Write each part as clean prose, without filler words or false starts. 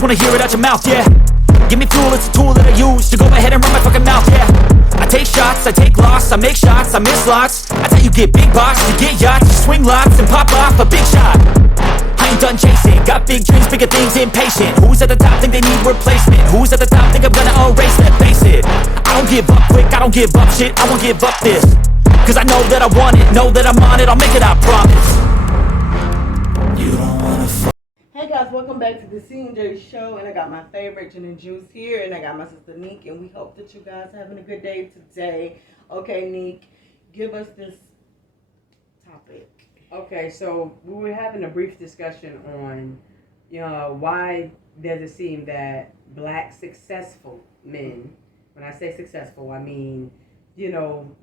just wanna hear it out your mouth, yeah. Give me fuel, it's a tool that I use to go ahead and run my fucking mouth, yeah. I take shots, I take loss, I make shots, I miss lots. That's how you get big box, you get yachts, you swing lots and pop off a big shot. I ain't done chasing, got big dreams, bigger things, impatient. Who's at the top think they need replacement? Who's at the top think I'm gonna erase them? Face it, I don't give up quick, I don't give up shit, I won't give up this. Cause I know that I want it, know that I'm on it, I'll make it, I promise. You don't wanna fuck. Hey guys, welcome back to the cnjshow, and I got my favorite gin and juice here, and I got my sister NEEK, and we hope that you guys are having a good day today. Okay, NEEK, give us this topic. Okay, so we were having a brief discussion on, why does it seem that black successful men, when I say successful, I mean,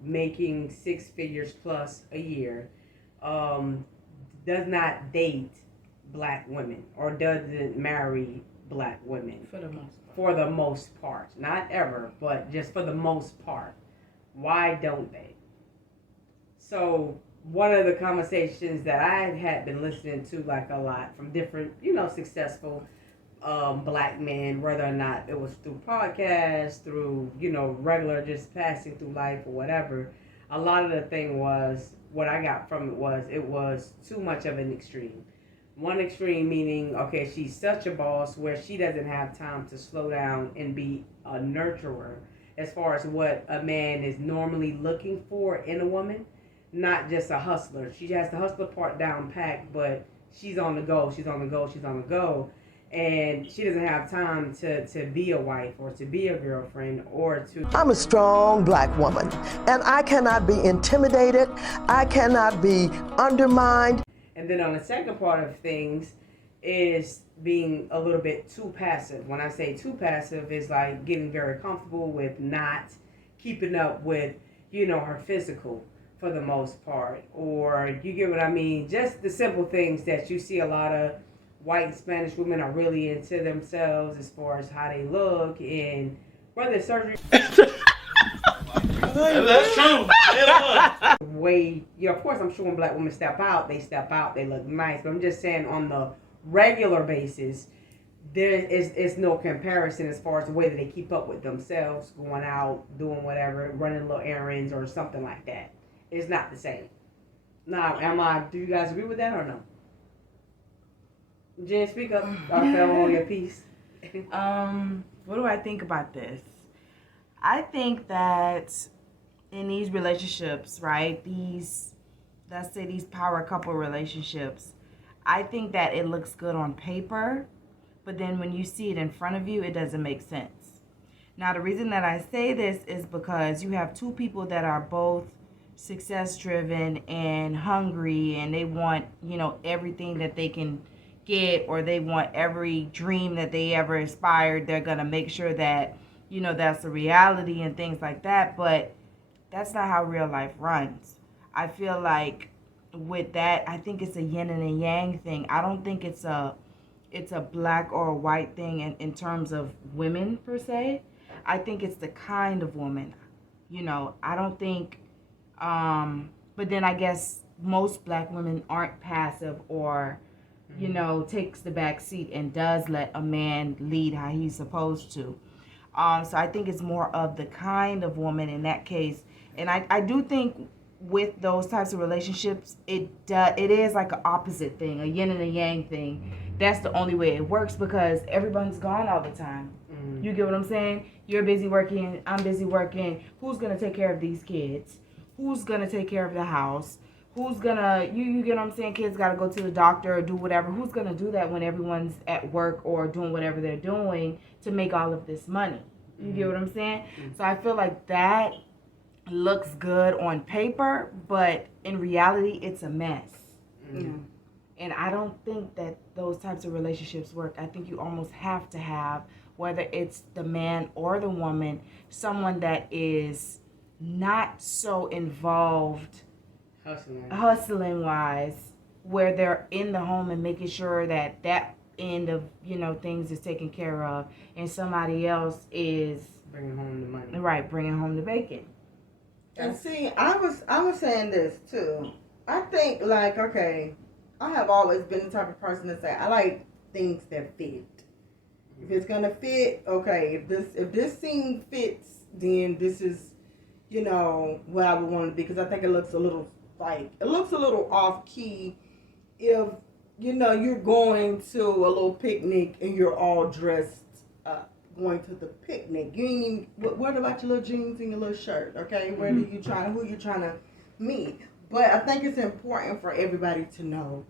making 6 figures plus a year, does not date black women or doesn't marry black women. For the most part. For the most part. Not ever, but just for the most part. Why don't they? So one of the conversations that I had been listening to like a lot from different, successful black men, whether or not it was through podcasts, through, regular just passing through life or whatever, a lot of the thing was, what I got from it was too much of an extreme. One extreme meaning, okay, she's such a boss where she doesn't have time to slow down and be a nurturer as far as what a man is normally looking for in a woman, not just a hustler. She has the hustler part down packed, but she's on the go, and she doesn't have time to be a wife or to be a girlfriend or to... I'm a strong black woman, and I cannot be intimidated. I cannot be undermined. And then on the second part of things is being a little bit too passive. When I say too passive, it's like getting very comfortable with not keeping up with, her physical for the most part. Or you get what I mean? Just the simple things that you see a lot of white and Spanish women are really into themselves as far as how they look and whether it's surgery. That's true. Way, of course, I'm sure when black women step out, they look nice. But I'm just saying on the regular basis, there is no comparison as far as the way that they keep up with themselves, going out, doing whatever, running little errands or something like that. It's not the same. Now, do you guys agree with that or no? Jen, speak up. I fell on your piece. What do I think about this? I think that in these relationships, right, let's say these power couple relationships, I think that it looks good on paper, but then when you see it in front of you, it doesn't make sense. Now, the reason that I say this is because you have two people that are both success-driven and hungry, and they want, everything that they can get, or they want every dream that they ever aspired. They're going to make sure that, that's a reality and things like that, but that's not how real life runs. I feel like with that, I think it's a yin and a yang thing. I don't think it's a black or a white thing in terms of women per se. I think it's the kind of woman, I don't think, but then I guess most black women aren't passive or, takes the back seat and does let a man lead how he's supposed to. So I think it's more of the kind of woman in that case. And I do think with those types of relationships, it is like an opposite thing, a yin and a yang thing. That's the only way it works because everyone's gone all the time. Mm-hmm. You get what I'm saying? You're busy working, I'm busy working. Who's going to take care of these kids? Who's going to take care of the house? Who's going to, you get what I'm saying? Kids got to go to the doctor or do whatever. Who's going to do that when everyone's at work or doing whatever they're doing to make all of this money? You get what I'm saying? Mm-hmm. So I feel like that looks good on paper, but in reality, it's a mess. Mm-hmm. And I don't think that those types of relationships work. I think you almost have to have, whether it's the man or the woman, someone that is not so involved hustling wise, where they're in the home and making sure that end of things is taken care of, and somebody else is bringing home the money. Right, bringing home the bacon. And see, I was saying this too. I think okay, I have always been the type of person to say I like things that fit. If it's gonna fit, okay. If this scene fits, then this is, you know, what I would want to be. Because I think it looks a little off key. If you know you're going to a little picnic and you're all dressed up, going to the picnic. You ain't even. What about your little jeans and your little shirt? Okay, who you trying to meet? But I think it's important for everybody to know.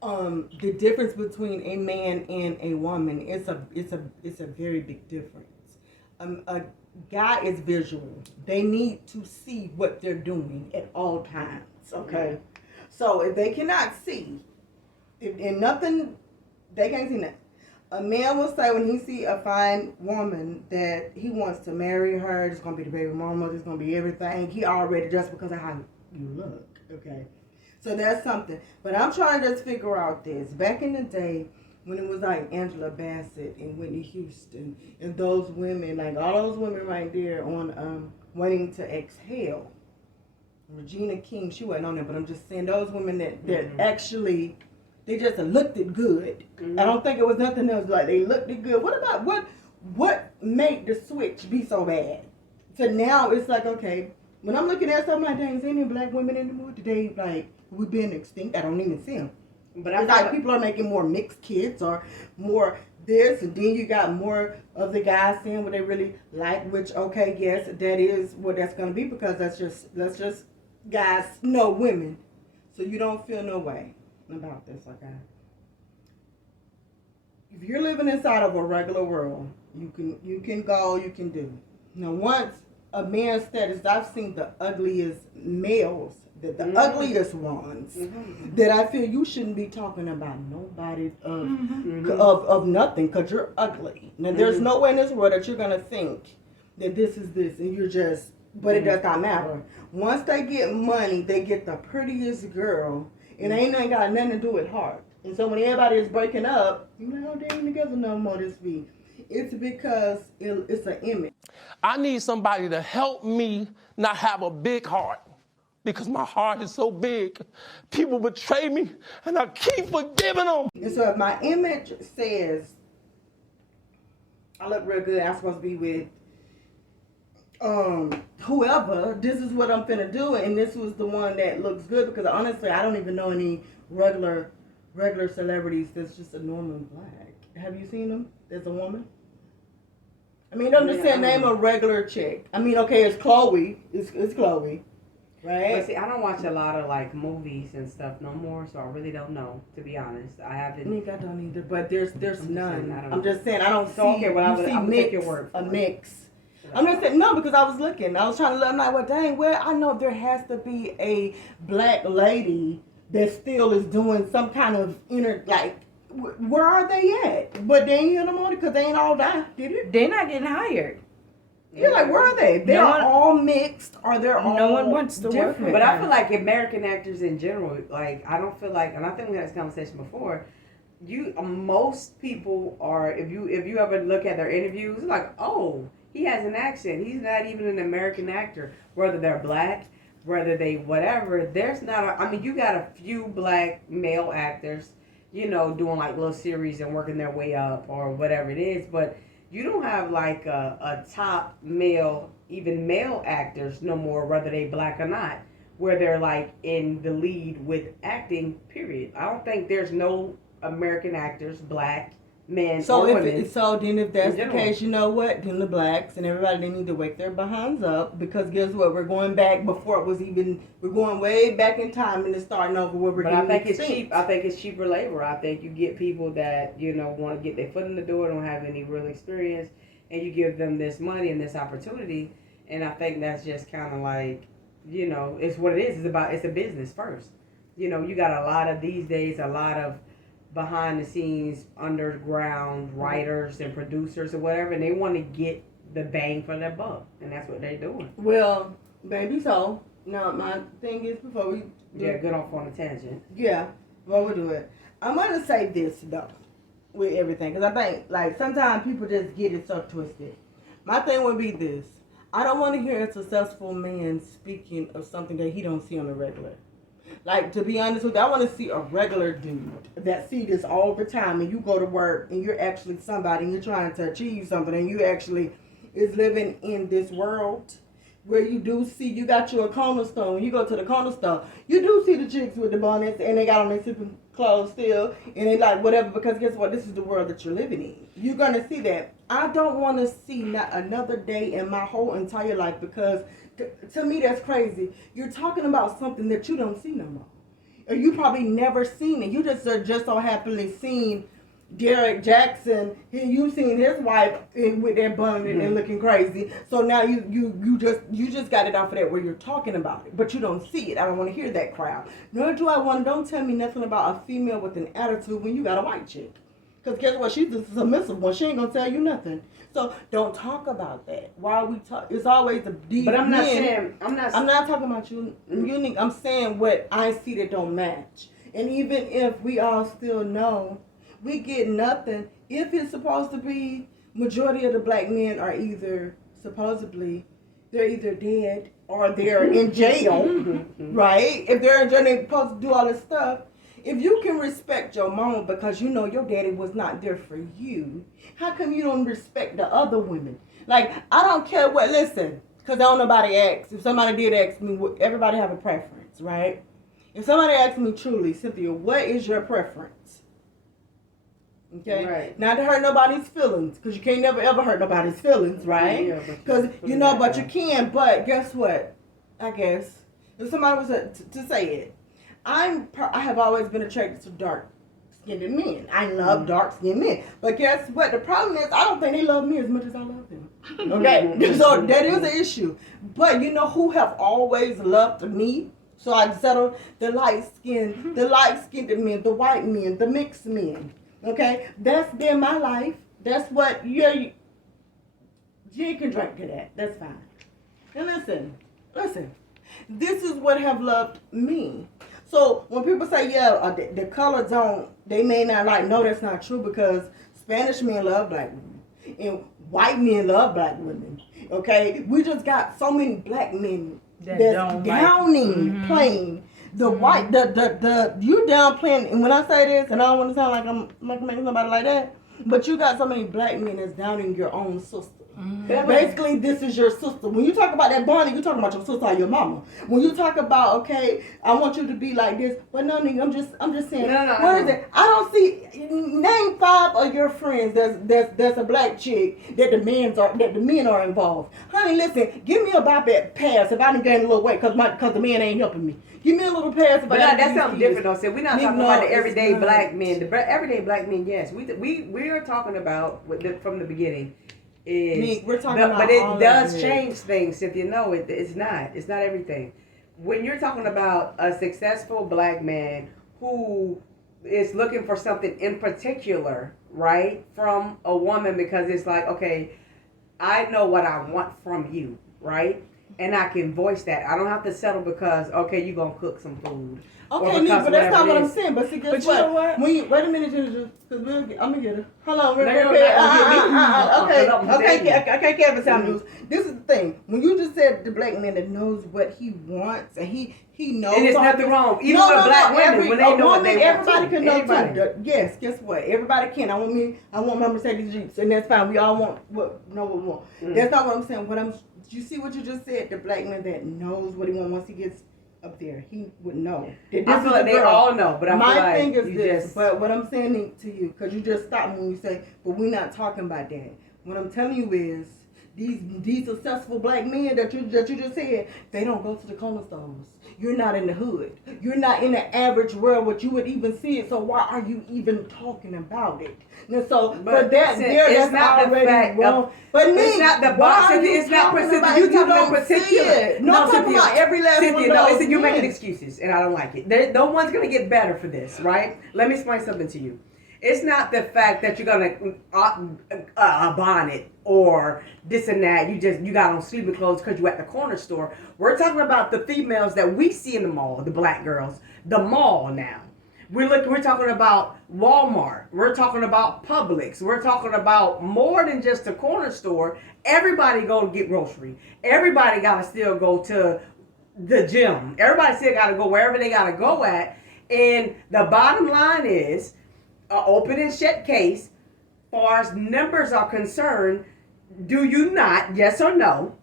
The difference between a man and a woman it's a very big difference. A guy is visual. They need to see what they're doing at all times. Okay, so if they cannot see, and nothing, they can't see nothing. A man will say when he see a fine woman that he wants to marry her. It's gonna be the baby mama. It's gonna be everything. He already just because of how you look. Okay. So that's something. But I'm trying to just figure out this. Back in the day, when it was like Angela Bassett and Whitney Houston and those women, like all those women right there on Waiting to Exhale. Regina King, she wasn't on there, but I'm just saying those women that actually, they just looked it good. I don't think it was nothing else. Like they looked it good. What about, what made the switch be so bad? So now it's like, okay, when I'm looking at something like, dang, is any black women anymore today? Like, we've been extinct. I don't even see them. But it's like people are making more mixed kids or more this, and then you got more of the guys saying what they really like, which, okay, yes, that is what that's going to be because that's just guys know women. So you don't feel no way about this, okay? If you're living inside of a regular world, you can go, you can do. Now, once a man's status, I've seen the ugliest males, the ugliest ones, that I feel you shouldn't be talking about nobody of nothing, because you're ugly. Now, there's no way in this world that you're going to think that this is this, and you're just, but it does not matter. Once they get money, they get the prettiest girl, and ain't got nothing to do with heart. And so when everybody is breaking up, you know, they ain't together no more this week. It's because it's an image. I need somebody to help me not have a big heart because my heart is so big. People betray me and I keep forgiving them. And so if my image says I look real good, I'm supposed to be with whoever, this is what I'm finna do, and this was the one that looks good, because honestly I don't even know any regular celebrities that's just a normal black. Have you seen them? There's a woman. I mean, I'm just saying, name a regular chick. I mean, okay, it's Chloe. It's Chloe, right? But see, I don't watch a lot of like movies and stuff no more, so I really don't know. To be honest, I haven't. I don't either, but there's none. I'm just saying I don't see. Okay, well, I'm mix, take your word for a mix. I'm just saying no, because I was looking. I was trying to look. I'm like, well, dang, well, I know there has to be a black lady that still is doing some kind of where are they at? But they ain't hear them on it because they ain't all die, did it? They're not getting hired. You're like, where are they? They're all mixed, or they're all no one wants to work with. But I feel like American actors in general, like I don't feel like, and I think we had this conversation before. Most people are, if you ever look at their interviews, it's like, oh, he has an accent. He's not even an American actor. Whether they're black, whether they whatever, there's not. You got a few black male actors, you know, doing like little series and working their way up or whatever it is, but you don't have like a top male, even male actors no more, whether they black or not, where they're like in the lead with acting, period. I don't think there's no American actors, black men or women. So then if that's the case, you know what? Then the blacks and everybody, they need to wake their behinds up, because guess what? We're going back before it was even, we're going way back in time and it's starting over where we're getting. But I think it's cheap. I think it's cheaper labor. I think you get people that, you know, want to get their foot in the door, don't have any real experience, and you give them this money and this opportunity. And I think that's just kind of like, you know, it's what it is. It's a business first. You know, you got a lot of these days, a lot of behind the scenes underground writers and producers or whatever, and they want to get the bang for their buck, and that's what they're doing. Well, maybe so. Now my thing is, before we get off on a tangent. Yeah, before we do it, I'm gonna say this though with everything, because I think like sometimes people just get it so twisted. My thing would be this: I don't want to hear a successful man speaking of something that he don't see on the regular. Like, to be honest with you, I want to see a regular dude that see this all the time, and you go to work and you're actually somebody and you're trying to achieve something, and you actually is living in this world where you do see, you got you a corner store. When you go to the corner store, you do see the chicks with the bonnets and they got on their super clothes still, and they like whatever, because guess what? This is the world that you're living in. You're going to see that. I don't want to see not another day in my whole entire life, because to me that's crazy. You're talking about something that you don't see no more. Or you probably never seen it. You just so happily seen Derek Jackson, you seen his wife with that bun and looking crazy. So now you just got it off of that where you're talking about it, but you don't see it. I don't want to hear that crowd. Nor do I want. Don't tell me nothing about a female with an attitude when you got a white chick. Because guess what? She's the submissive one. She ain't gonna tell you nothing. So don't talk about that. While we talk, it's always the deep. But I'm not men. saying I'm not talking about you. I'm saying what I see that don't match. And even if we all still know, we get nothing. If it's supposed to be, majority of the black men are either supposedly they're either dead or they're in jail, right? If they're in jail, they're supposed to do all this stuff. If you can respect your mama because you know your daddy was not there for you, how come you don't respect the other women? Like, I don't care what, listen, because don't nobody ask. If somebody did ask me, everybody have a preference, right? If somebody asked me truly, Cynthia, what is your preference? Okay? Right. Not to hurt nobody's feelings, because you can't never ever hurt nobody's feelings, right? Because, you know, but you can, but guess what? I guess, if somebody was to say it, I have always been attracted to dark-skinned men. I love dark-skinned men. But guess what? The problem is I don't think they love me as much as I love them. Okay? So that is an issue. But you know who have always loved me? So I settled the light-skinned men, the white men, the mixed men. Okay? That's been my life. That's what you can drink to that. That's fine. And listen. This is what have loved me. So when people say, the color don't, they may not like, no, that's not true, because Spanish men love black women and white men love black women. Okay, we just got so many black men that's downing playing the white, the you downplaying. And when I say this, and I don't want to sound like I'm making somebody like that, but you got so many black men that's downing your own sister. Basically, this is your sister. When you talk about that bonding, you're talking about your sister or your mama. When you talk about, okay, I want you to be like this, but no, nigga, I'm just saying. Where is it? I don't see. Name 5 of your friends that's a black chick that the men are involved. Honey, listen, give me a pass if I done gained a little weight because the man ain't helping me. Give me a little pass. But that's something different, though. So we're not talking about the everyday black men. The everyday black men, yes, we are talking about from the beginning. We're talking about, but it does change things, Cynthia. No, it's not. It's not everything. When you're talking about a successful black man who is looking for something in particular, right, from a woman, because it's like, okay, I know what I want from you, right, and I can voice that. I don't have to settle because, okay, you're gonna cook some food. Okay, but that's not what I'm saying. But see, guess what? You know what? Wait a minute, because I'm gonna get her. Hold on, okay, Kevin Sound News. This is the thing. When you just said the black man that knows what he wants and he knows, and there's nothing wrong. Even with black women, when they know what they want. Everybody can know too. Yes, guess what? Everybody can. I want my Mercedes Jeeps, and that's fine. We all want what we want. That's not what I'm saying. You see what you just said? The black man that knows what he wants once he gets up there, he would know. I feel like they all know, but my thing is this. But what I'm saying to you, because you just stopped when you say, but we're not talking about that. What I'm telling you is, these successful black men that you just said, they don't go to the corner stores. You're not in the hood. You're not in the average world where you would even see it. So why are you even talking about it? And so for that, that's already wrong. But it's not the box. It's not particular. You talking about particular. No, I'm talking about every last one of those. You're making excuses, and I don't like it. No one's gonna get better for this, right? Let me explain something to you. It's not the fact that you're gonna a bonnet or this and that. You got on sleeping clothes because you at the corner store. We're talking about the females that we see in the mall, the black girls, the mall now. We're talking about Walmart. We're talking about Publix. We're talking about more than just a corner store. Everybody go to get grocery. Everybody gotta still go to the gym. Everybody still got to go wherever they got to go at. And the bottom line is, an open and shut case, far as numbers are concerned, do you not, yes or no,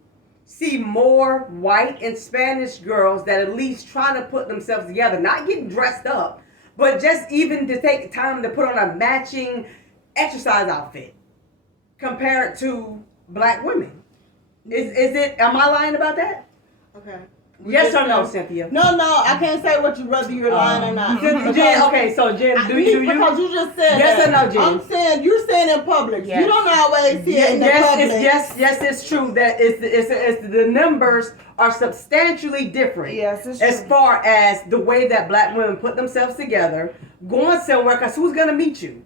see more white and Spanish girls that at least try to put themselves together, not getting dressed up, but just even to take time to put on a matching exercise outfit compared to black women? Is it, am I lying about that? Okay. Yes or no, Cynthia? No, I can't say whether you're lying or not. Jen, okay, so Jen, do you? Because you just said yes that. or no, Jen? I'm saying you're saying in public. Yes. You don't always see it in the public. Yes, it's true that it's the numbers are substantially different. Yes, it's as true. far as the way that black women put themselves together, going somewhere. Because who's gonna meet you?